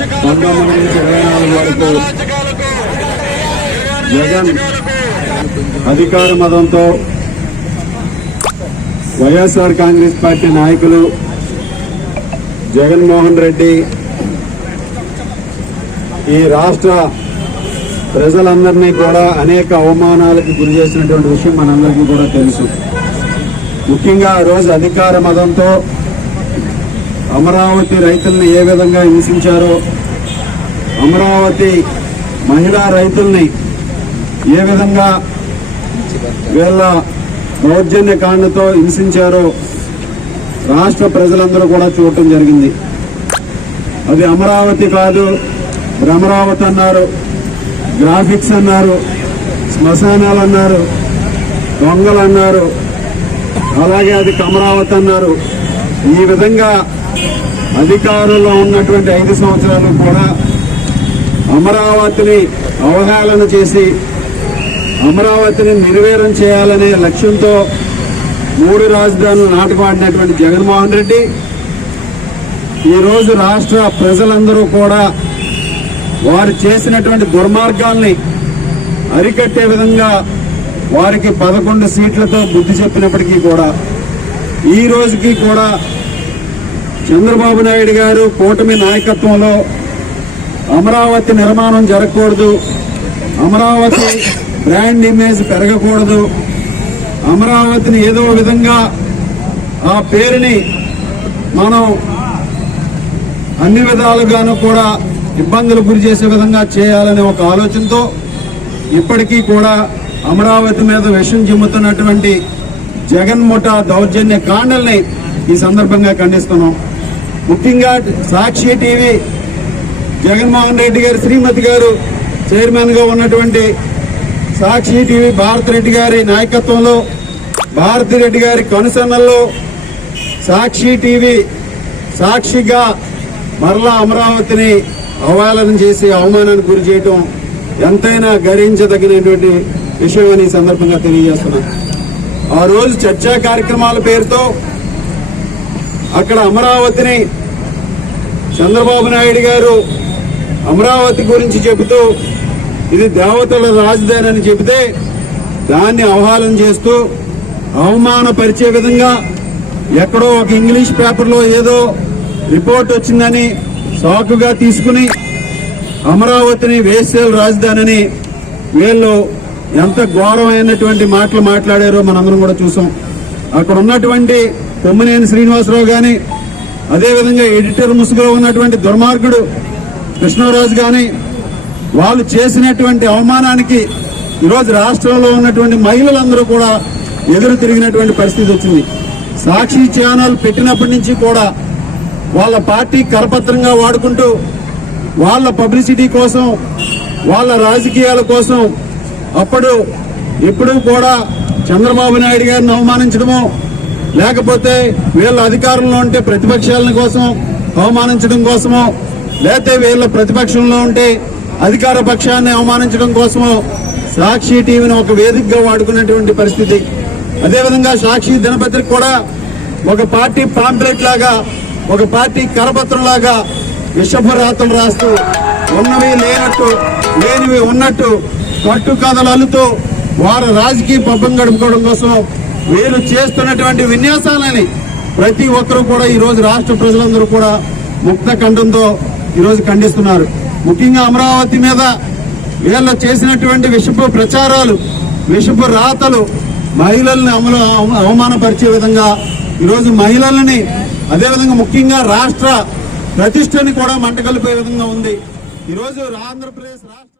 పంతొమ్మిది నుంచి ఇరవై నాలుగు వరకు జగన్ అధికార మదంతో వైఎస్ఆర్ కాంగ్రెస్ పార్టీ నాయకులు జగన్మోహన్ రెడ్డి ఈ రాష్ట్ర ప్రజలందరినీ కూడా అనేక అవమానాలకు గురి చేసినటువంటి విషయం మనందరికీ కూడా తెలుసు ముఖ్యంగా ఆ రోజు అధికార మదంతో అమరావతి రైతుల్ని ఏ విధంగా హింసించారో అమరావతి మహిళా రైతుల్ని ఏ విధంగా వీళ్ళ దౌర్జన్య కాండతో హింసించారో రాష్ట్ర ప్రజలందరూ కూడా చూడటం జరిగింది. అది అమరావతి కాదు భ్రమరావతి అన్నారు గ్రాఫిక్స్ అన్నారు శ్మశానాలు అన్నారు దొంగలు అన్నారు అలాగే అది కమరావతి అన్నారు. ఈ విధంగా అధికారంలో ఉన్నటువంటి ఐదు సంవత్సరాలు కూడా అమరావతిని అవహేళన చేసి అమరావతిని నిర్వీర్యం చేయాలనే లక్ష్యంతో మూడు రాజధానులు నాటపాడినటువంటి జగన్మోహన్ రెడ్డి ఈరోజు రాష్ట్ర ప్రజలందరూ కూడా వారు చేసినటువంటి దుర్మార్గాల్ని అరికట్టే విధంగా వారికి పదకొండు సీట్లతో బుద్ధి చెప్పినప్పటికీ కూడా ఈ రోజుకి కూడా చంద్రబాబు నాయుడు గారు కూటమి నాయకత్వంలో అమరావతి నిర్మాణం జరగకూడదు. అమరావతి బ్రాండ్ ఇమేజ్ పెరగకూడదు. అమరావతిని ఏదో విధంగా ఆ పేరుని మనం అన్ని విధాలుగాను కూడా ఇబ్బందులు గురి చేసే విధంగా చేయాలనే ఒక ఆలోచనతో ఇప్పటికీ కూడా అమరావతి మీద విషం చిమ్ముతున్నటువంటి జగన్ముఠ దౌర్జన్య కాండల్ని ఈ సందర్భంగా ఖండిస్తున్నాం. ముఖ్యంగా సాక్షి టీవీ జగన్మోహన్ రెడ్డి గారు శ్రీమతి గారు చైర్మన్గా ఉన్నటువంటి సాక్షి టీవీ భారత్ రెడ్డి గారి నాయకత్వంలో భారతి రెడ్డి గారి కనుసన్నల్లో సాక్షి టీవీ సాక్షిగా మరలా అమరావతిని అవహేళన చేసి అవమానానికి గురి చేయటం ఎంతైనా గరించదగినటువంటి విషయం అని సందర్భంగా తెలియజేస్తున్నా. ఆ రోజు చర్చా కార్యక్రమాల పేరుతో అక్కడ అమరావతిని చంద్రబాబు నాయుడు గారు అమరావతి గురించి చెబుతూ ఇది దేవతల రాజధాని అని చెబితే దాన్ని అవహేళన చేస్తూ అవమానపరిచే విధంగా ఎక్కడో ఒక ఇంగ్లీష్ పేపర్లో ఏదో రిపోర్ట్ వచ్చిందని సాకుగా తీసుకుని అమరావతిని వేసేల రాజధానిని వీళ్ళు ఎంత ఘోరమైనటువంటి మాటలు మాట్లాడారో మనందరం కూడా చూసాం. అక్కడ ఉన్నటువంటి తొమ్మినేని శ్రీనివాసరావు గాని అదేవిధంగా ఎడిటర్ ముసుగులో ఉన్నటువంటి దుర్మార్గుడు కృష్ణరాజు కానీ వాళ్ళు చేసినటువంటి అవమానానికి ఈరోజు రాష్ట్రంలో ఉన్నటువంటి మహిళలందరూ కూడా ఎదురు తిరిగినటువంటి పరిస్థితి వచ్చింది. సాక్షి ఛానల్ పెట్టినప్పటి నుంచి కూడా వాళ్ళ పార్టీ కరపత్రంగా వాడుకుంటూ వాళ్ళ పబ్లిసిటీ కోసం వాళ్ళ రాజకీయాల కోసం అప్పుడు ఎప్పుడూ కూడా చంద్రబాబు నాయుడు గారిని అవమానించడమో లేకపోతే వీళ్ళ అధికారంలో ఉంటే ప్రతిపక్షాల కోసం అవమానించడం కోసమో లేకపోతే వీళ్ళ ప్రతిపక్షంలో ఉంటే అధికార పక్షాన్ని అవమానించడం కోసమో సాక్షి టీవీని ఒక వేదికగా వాడుకున్నటువంటి పరిస్థితి. అదేవిధంగా సాక్షి దినపత్రిక కూడా ఒక పార్టీ పాంప్లెట్ లాగా ఒక పార్టీ కరపత్రం లాగా విషభరాతలు రాస్తూ ఉన్నవి లేనట్టు లేనివి ఉన్నట్టు కట్టు కథలు అల్లుతూ వారు రాజకీయ పబ్బం గడుపుకోవడం కోసం వీరు చేస్తున్నటువంటి విన్యాసాలని ప్రతి ఒక్కరూ కూడా ఈరోజు రాష్ట్ర ప్రజలందరూ కూడా ముక్త ఖండంతో ఈరోజు ఖండిస్తున్నారు. ముఖ్యంగా అమరావతి మీద వీళ్ళు చేసినటువంటి విషపు ప్రచారాలు విషపు రాతలు మహిళల్ని అమలు అవమానపరిచే విధంగా ఈరోజు మహిళలని అదేవిధంగా ముఖ్యంగా రాష్ట్ర ప్రతిష్టని కూడా మంటగలిపోయే విధంగా ఉంది. ఈరోజు ఆంధ్రప్రదేశ్ రాష్ట్ర